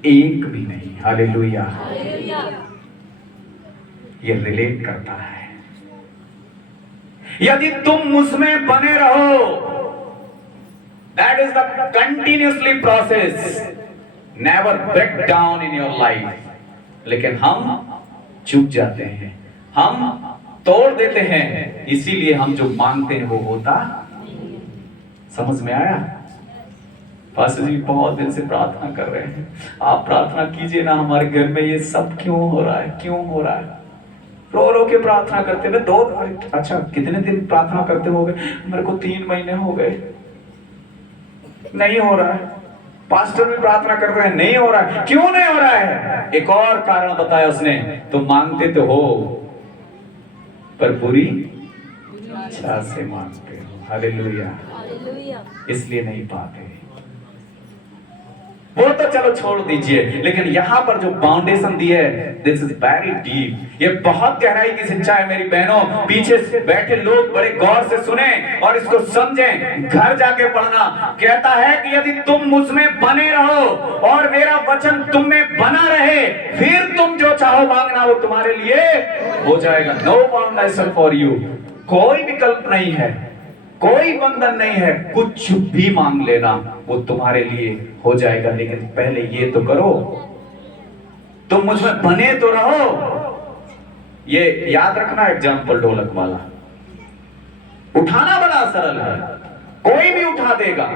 एक भी नहीं। हालेलुया। ये रिलेट करता है। यदि तुम मुझमें बने रहो, that is the continuously process, never break down in your life. लेकिन हम चूक जाते हैं, हम तोड़ देते हैं, इसीलिए हम जो मांगते हैं वो होता। समझ में आया? पास्टर जी बहुत दिन से प्रार्थना कर रहे हैं, आप प्रार्थना कीजिए ना, हमारे घर में ये सब क्यों हो रहा है, क्यों हो रहा है? रो रो के प्रार्थना करते हैं। दो, अच्छा कितने दिन प्रार्थना करते हो गए? मेरे को 3 महीने हो गए, नहीं हो रहा है। पास्टर भी प्रार्थना कर रहे हैं, नहीं हो रहा है। क्यों नहीं हो रहा है? एक और कारण बताया उसने, तुम मांगते तो हो पर बुरी इच्छा से मांगते हो। हालेलुया। इसलिए नहीं पाते। वो तो चलो छोड़ दीजिए, लेकिन यहां पर जो फाउंडेशन दी है, दिस इज वेरी डीप। ये बहुत गहराई की शिक्षा है मेरी बहनों। पीछे बैठे लोग बड़े गौर से सुने और इसको समझें, घर जाके पढ़ना। कहता है कि यदि तुम मुझ में बने रहो और मेरा वचन तुम में बना रहे, फिर तुम जो चाहो मांगना वो तुम्हारे लिए हो जाएगा। No boundation for you. कोई विकल्प नहीं है, कोई बंधन नहीं है, कुछ भी मांग लेना वो तुम्हारे लिए हो जाएगा। लेकिन पहले ये तो करो, तुम मुझमें बने तो रहो। ये याद रखना, एग्जाम्पल ढोलक वाला। उठाना बड़ा सरल है, कोई भी उठा देगा।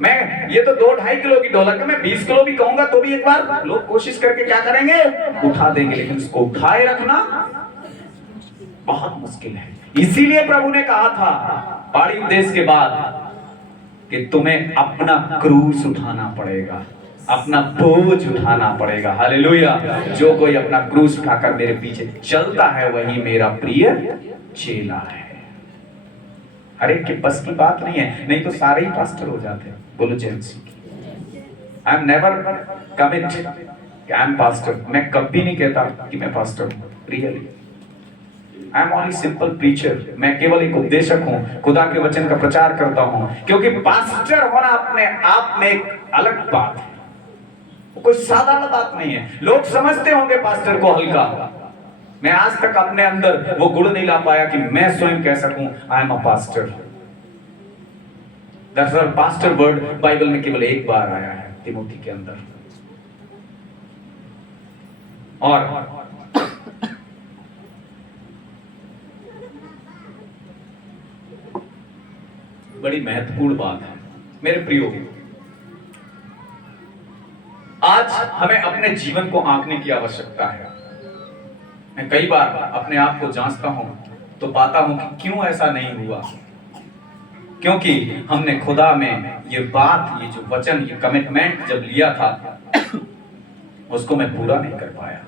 मैं ये तो 2-2.5 किलो की ढोलक है, मैं 20 किलो भी कहूंगा तो भी एक बार लोग कोशिश करके क्या करेंगे, उठा देंगे। लेकिन इसको उठाए रखना बहुत मुश्किल है। इसीलिए प्रभु ने कहा था पहाड़ी उपदेश के बाद कि तुम्हें अपना क्रूस उठाना पड़ेगा, अपना बोझ उठाना पड़ेगा। हालेलुया। जो कोई अपना क्रूस उठाकर मेरे पीछे चलता है वही मेरा प्रिय चेला है। हर एक के बस की बात नहीं है, नहीं तो सारे ही पास्टर हो जाते हैं। बोलो James. I am never commit I am pastor. मैं कभी नहीं कहता कि मैं पास्टर हूं। Really I am only simple preacher. मैं केवल एक उपदेशक हूं, खुदा के वचन का प्रचार करता हूं। क्योंकि पास्टर होना अपने आप में एक अलग बात है, वो कोई साधारण बात नहीं है। लोग समझते होंगे पास्टर को हल्का। मैं आज तक अपने अंदर वो गुण नहीं ला पाया कि मैं स्वयं कह सकूं आई एम अ पास्टर। दरअसल पास्टर वर्ड बाइबल में केवल एक बार आया है, तिमोथी के अंदर। और बड़ी महत्वपूर्ण बात है मेरे प्रियो, आज हमें अपने जीवन को आंकने की आवश्यकता है। मैं कई बार अपने आप को जांचता हूं तो पाता हूं कि क्यों ऐसा नहीं हुआ। क्योंकि हमने खुदा में ये बात, ये जो वचन, ये कमिटमेंट जब लिया था उसको मैं पूरा नहीं कर पाया।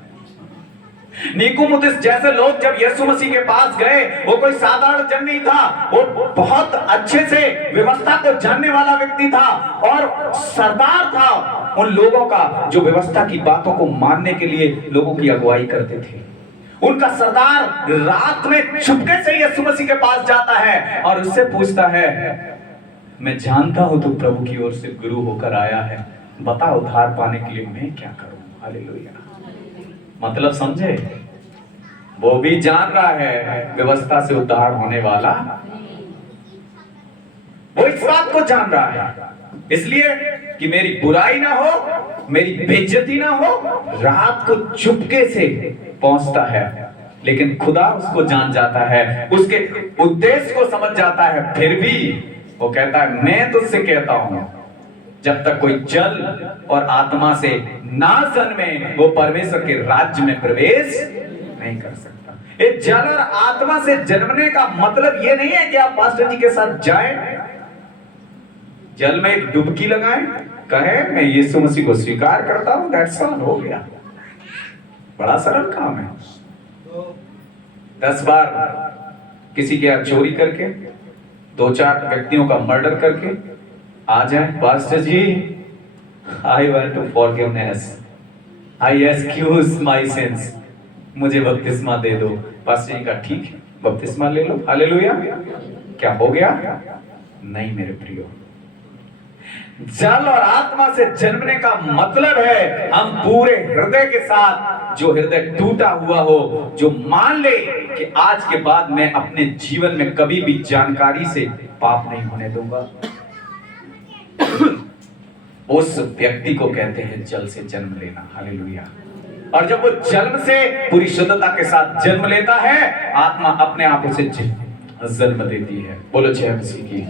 निकोदेमुस जैसे लोग जब यीशु मसीह के पास गए, वो कोई साधारण जन नहीं था, वो बहुत अच्छे से व्यवस्था को जानने वाला व्यक्ति था और सरदार था उन लोगों का जो व्यवस्था की बातों को मानने के लिए लोगों की अगुवाई करते थे। उनका सरदार रात में चुपके से यीशु मसीह के पास जाता है और उससे पूछता है, मैं जानता हूं तू प्रभु की ओर से गुरु होकर आया है, बता उद्धार पाने के लिए मैं क्या करूं। हालेलुया। मतलब समझे, वो भी जान रहा है व्यवस्था से उद्धार होने वाला, वो इस बात को जान रहा है, इसलिए कि मेरी बुराई ना हो, मेरी बेइज्जती ना हो, रात को चुपके से पहुंचता है। लेकिन खुदा उसको जान जाता है, उसके उद्देश्य को समझ जाता है, फिर भी वो कहता है, मैं तुझसे कहता हूं जब तक कोई जल और आत्मा से ना जन्मे वो परमेश्वर के राज्य में प्रवेश नहीं कर सकता। ये जल और आत्मा से जन्मने का मतलब ये नहीं है कि आप पास्टर जी के साथ जाएं, जल में एक डुबकी लगाएं, कहे मैं यीशु मसीह को स्वीकार करता हूं, दैट्स ऑल, हो गया। बड़ा सरल काम है। 10 बार किसी के यहाँ चोरी करके, 2-4 व्यक्तियों का मर्डर करके आ जाए, pastor ji I want to forgiveness, I excuse my sins, मुझे बपतिस्मा दे दो। पास्टर जी का ठीक है, बपतिस्मा ले लो, हालेलुया। क्या हो गया? नहीं मेरे प्रियो, जल और आत्मा से जन्मने का मतलब है हम पूरे हृदय के साथ, जो हृदय टूटा हुआ हो, जो मान ले कि आज के बाद मैं अपने जीवन में कभी भी जानकारी से पाप नहीं होने दूंगा, उस व्यक्ति को कहते हैं जल से जन्म लेना। हालेलुया। और जब वो जन्म से पूरी शुद्धता के साथ जन्म लेता है, आत्मा अपने आप उसे जन्म देती है। बोलो जय मसीह की।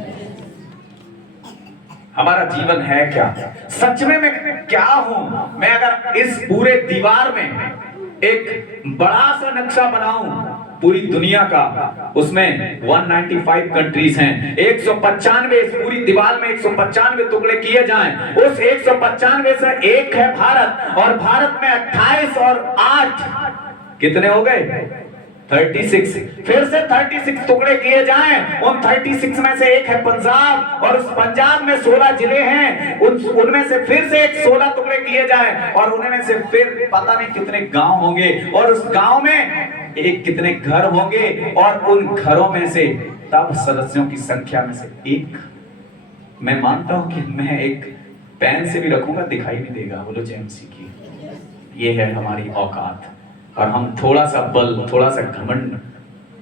हमारा जीवन है क्या? सच में मैं क्या हूं? मैं अगर इस पूरे दीवार में एक बड़ा सा नक्शा बनाऊं पूरी दुनिया का, उसमें 195 कंट्रीज हैं, 195, इस पूरी दीवार में 195 टुकड़े किए जाएं, उस 195 से एक है भारत, और भारत में 28 और 8 कितने हो गए? 36। फिर से 36 टुकड़े किए जाएं, उन 36 में से एक है पंजाब, और उस पंजाब में 16 जिले हैं, उनमें से फिर से एक 16 टुकड़े किए जाएं, और उनमें से फिर पता नहीं कितने गांव होंगे, और उस गांव में एक कितने घर होंगे, और उन घरों में से तब सदस्यों की संख्या में से एक, मैं मानता हूं कि मैं एक पेन से भी रखूंगा दिखाई नहीं देगा। बोलो जय मसीह की। ये है हमारी औकात, और हम थोड़ा सा बल, थोड़ा सा घमंड,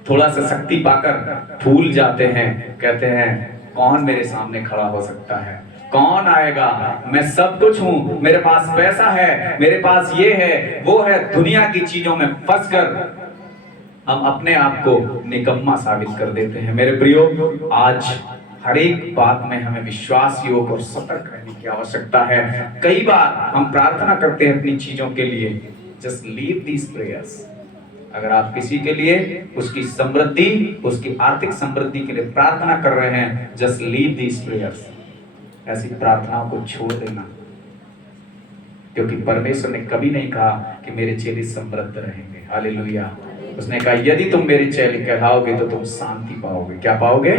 थोड़ा सा शक्ति पाकर फूल जाते हैं, कहते हैं कौन मेरे सामने खड़ा हो सकता है, कौन आएगा, मैं सब कुछ हूं, मेरे पास पैसा है, मेरे पास ये है वो है। दुनिया की चीजों में फंसकर हम अपने आप को निकम्मा साबित कर देते हैं। मेरे प्रियो, आज हर एक बात में हमें विश्वास योग और सतर्क रहने की आवश्यकता है। कई बार हम प्रार्थना करते हैं अपनी चीजों के लिए, जस्ट लीव दीज प्रेयर्स। अगर आप किसी के लिए उसकी समृद्धि, उसकी आर्थिक समृद्धि के लिए प्रार्थना कर रहे हैं, जस्ट लीव दीज प्रेयर्स। ऐसी प्रार्थनाओं को छोड़ देना, क्योंकि परमेश्वर ने कभी नहीं कहा कि मेरे चेले समृद्ध रहेंगे। हालेलुया। उसने कहा यदि तुम मेरे चेले कहलाओगे तो तुम शांति पाओगे। क्या पाओगे?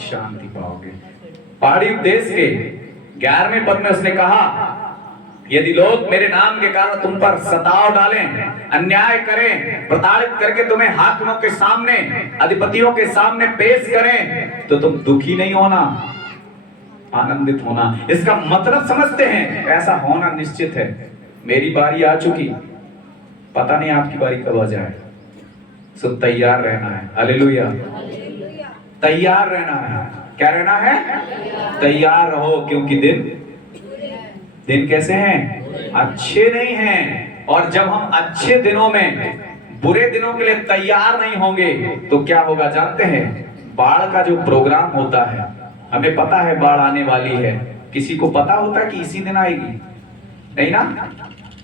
शांति पाओगे। पहाड़ी उपदेश के 11वें पद में उसने कहा, यदि लोग मेरे नाम के कारण तुम पर सताव डालें, अन्याय करें, प्रताड़ित करके तुम्हें हाकिमों के सामने, अधिपतियों के सामने पेश करें, तो तुम दुखी नहीं होना, आनंदित होना। इसका मतलब समझते हैं, ऐसा होना निश्चित है। मेरी बारी आ चुकी, पता नहीं आपकी बारी कब आ जाए, सो तैयार रहना है। हालेलुया। तैयार रहना है। क्या रहना है? तैयार रहो, क्योंकि दिन कैसे हैं? अच्छे नहीं हैं। और जब हम अच्छे दिनों में बुरे दिनों के लिए तैयार नहीं होंगे तो क्या होगा जानते हैं? बाढ़ का जो प्रोग्राम होता है, हमें पता है बाढ़ आने वाली है, किसी को पता होता है कि इसी दिन आएगी? नहीं ना।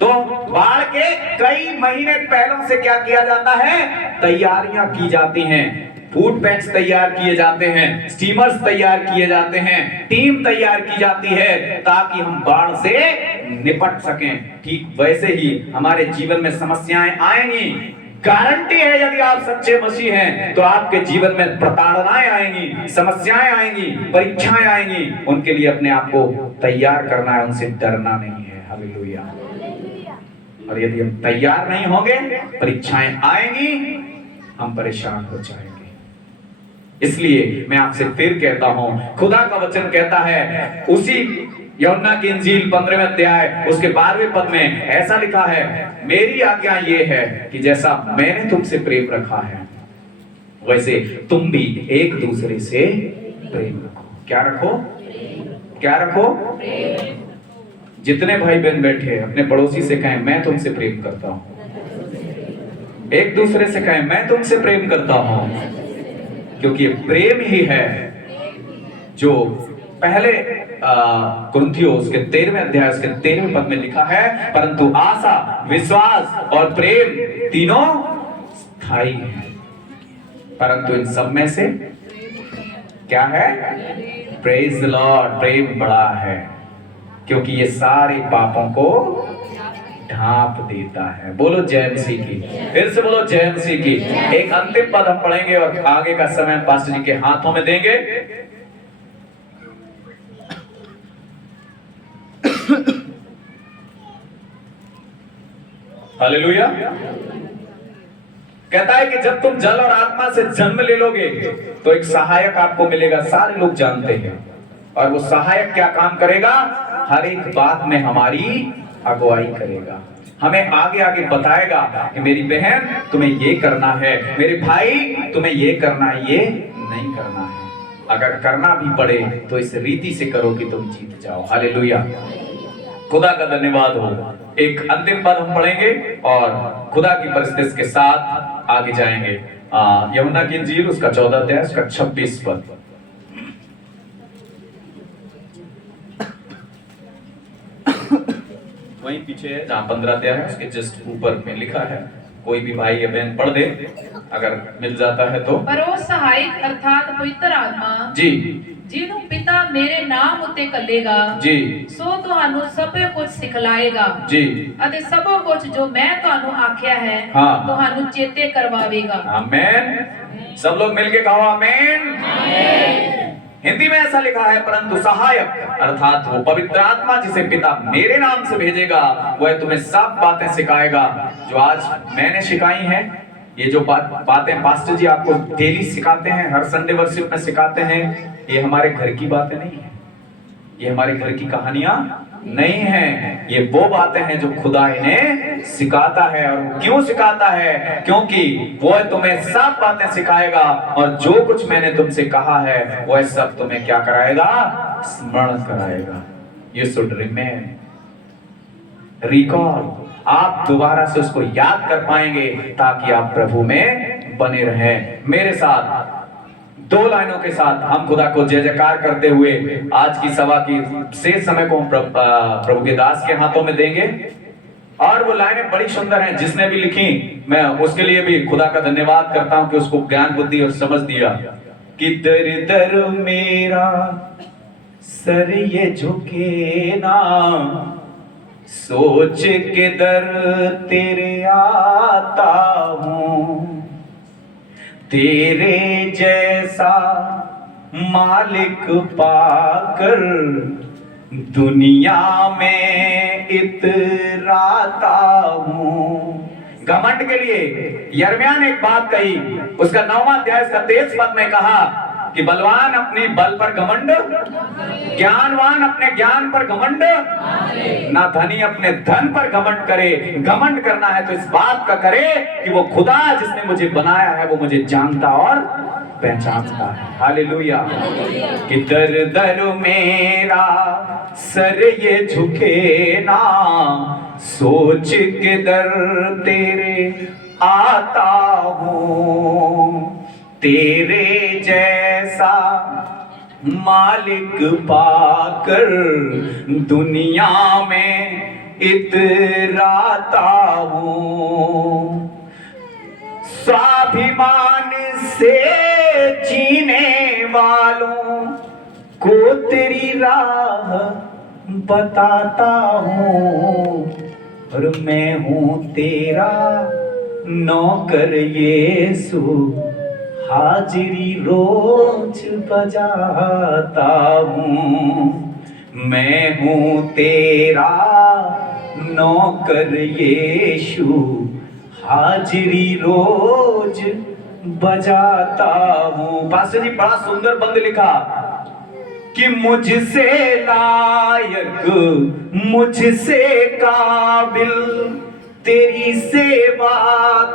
तो बाढ़ के कई महीने पहले से क्या किया जाता है? तैयारियां की जाती हैं। फूड पैक्स तैयार किए जाते हैं, स्टीमर्स तैयार किए जाते हैं, टीम तैयार की जाती है, ताकि हम बाढ़ से निपट सकें, ठीक वैसे ही हमारे जीवन में समस्याएं आएंगी। गारंटी है यदि आप सच्चे मसीह हैं तो आपके जीवन में प्रताड़नाएं आएंगी, समस्याएं आएंगी, परीक्षाएं आएंगी। उनके लिए अपने आप को तैयार करना है, उनसे डरना नहीं है। हालेलुया। और यदि हम तैयार नहीं होंगे, परीक्षाएं आएंगी, हम परेशान हो जाएंगे। इसलिए मैं आपसे फिर कहता हूं, खुदा का वचन कहता है उसी यूहन्ना की इंजील 15वें अध्याय उसके 12वें पद में ऐसा लिखा है, मेरी आज्ञा ये है कि जैसा मैंने तुमसे प्रेम रखा है वैसे तुम भी एक दूसरे से प्रेम रखो। क्या रखो? क्या रखो? जितने भाई बहन बैठे हैं अपने पड़ोसी से कहें मैं तुमसे प्रेम करता हूं। एक दूसरे से कहें मैं तुमसे प्रेम करता हूं, क्योंकि प्रेम ही है जो पहले कुरिन्थियों उसके 13वें अध्याय उसके 13वें पद में लिखा है, परंतु आशा, विश्वास और प्रेम तीनों स्थायी हैं, परंतु इन सब में से क्या है? Praise the Lord. प्रेम बड़ा है क्योंकि ये सारे पापों को ढांप देता है। बोलो जय मसीह की, फिर से बोलो जय मसीह की। एक अंतिम पद हम पढ़ेंगे और आगे का समय पास्टर जी के हाथों में देंगे। हालेलुया। कहता है कि जब तुम जल और आत्मा से जन्म ले लोगे तो एक सहायक आपको मिलेगा। सारे लोग जानते हैं, और वो सहायक क्या काम करेगा? हर एक बात में हमारी अगुवाई करेगा, हमें आगे आगे बताएगा कि मेरी बहन तुम्हें ये करना है, मेरे भाई तुम्हें ये करना है, ये नहीं करना है। अगर करना भी पड़े तो इस रीति से करो कि तुम जीत जाओ। हालेलुया। खुदा का धन्यवाद हो। एक अंतिम पद हम पढ़ेंगे और खुदा की परिस्थिति के साथ आगे जाएंगे। यूहन्ना की इंजील उसका 14 अध्याय उसका 26 पद। वहीं पीछे है जहां 15 अध्याय है उसके जस्ट ऊपर में लिखा है, कोई भी भाई या बहन पढ़ दे अगर मिल जाता है तो। पर वो सहायक अर्थात पवित्र आत्मा जी ਜਿਹਨੂੰ ਪਿਤਾ ਮੇਰੇ ਨਾਮ ਉੱਤੇ ਕੱਲੇਗਾ जी ਸੋ ਤੁਹਾਨੂੰ ਸਭ ਕੁਝ ਸਿਖਲਾਏਗਾ जी ਅਤੇ ਸਭ ਕੁਝ ਜੋ ਮੈਂ ਤੁਹਾਨੂੰ ਆਖਿਆ ਹੈ हाँ। ਤੁਹਾਨੂੰ ਚੇਤੇ ਕਰਵਾਵੇਗਾ। आमेन। सब लोग मिलके कहो आमेन। हिंदी में ऐसा लिखा है, परंतु सहायक अर्थात वो पवित्र आत्मा जिसे पिता मेरे नाम से भेजेगा वह तुम्हें सब बातें सिखाएगा जो आज मैंने सिखाई हैं। ये जो बातें पास्टर जी आपको डेली सिखाते हैं, हर संडे वर्शिप में सिखाते हैं, ये हमारे घर की बातें नहीं है, ये हमारे घर की कहानियां नहीं है, ये वो बातें हैं जो खुदा इन्हें सिखाता है। और क्यों सिखाता है? क्योंकि वो तुम्हें सब बातें सिखाएगा और जो कुछ मैंने तुमसे कहा है वह सब तुम्हें क्या कराएगा? स्मरण कराएगा। You should remain, recall. आप दोबारा से उसको याद कर पाएंगे ताकि आप प्रभु में बने रहें। मेरे साथ 2 लाइनों के साथ हम खुदा को जय जयकार करते हुए आज की सभा की शेष समय को हम प्रभु के दास के हाथों में देंगे। और वो लाइनें बड़ी सुंदर हैं, जिसने भी लिखी मैं उसके लिए भी खुदा का धन्यवाद करता हूं कि उसको ज्ञान बुद्धि और समझ दिया कि दर दर मेरा सर ये झुके ना, सोच के दर तेरे आता हूं, तेरे जैसा मालिक पाकर दुनिया में इतराता हूं। घमंड के लिए यिर्मयाह ने एक बात कही, उसका 9वां अध्याय उसका 23 पद में कहा कि बलवान अपने बल पर घमंड, ज्ञानवान अपने ज्ञान पर घमंड, ना धनी अपने धन पर घमंड करे। घमंड करना है तो इस बात का करे कि वो खुदा जिसने मुझे बनाया है वो मुझे जानता और पहचानता है। हालेलुया। कि दर दर मेरा सर ये झुके ना, सोच के दर तेरे आता हूं, तेरे जैसा मालिक पाकर दुनिया में इतराता हूं। स्वाभिमान से जीने वालों को तेरी राह बताता हूँ, और मैं हूँ तेरा नौकर यीशु, हाजिरी रोज बजाता हूँ। मैं हूँ तेरा नौकर यीशु, हाजिरी रोज बजाता हूँ। पास्टर जी बड़ा सुंदर बंद लिखा कि मुझसे लायक, मुझसे काबिल, तेरी सेवा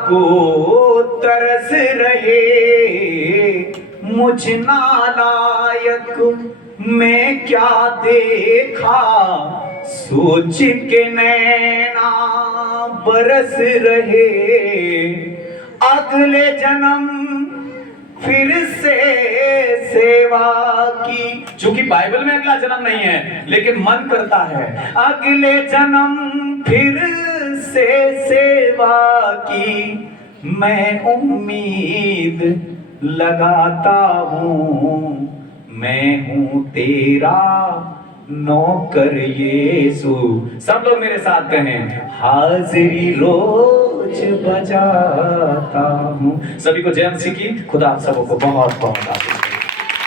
को तरस रहे, मुझ नालायक मैं क्या देखा, सोच के नैना बरस रहे। अगले जन्म फिर से सेवा की, चूंकि बाइबल में अगला जन्म नहीं है लेकिन मन करता है अगले जन्म फिर से सेवा की, मैं उम्मीद लगाता हूँ। मैं हूँ तेरा नौकर यीशु। सब लोग मेरे साथ कहें, हाजिरी रोज बजाता हूँ। सभी को जय मसीह की। खुदा आप सबों को बहुत बहुत आशीष।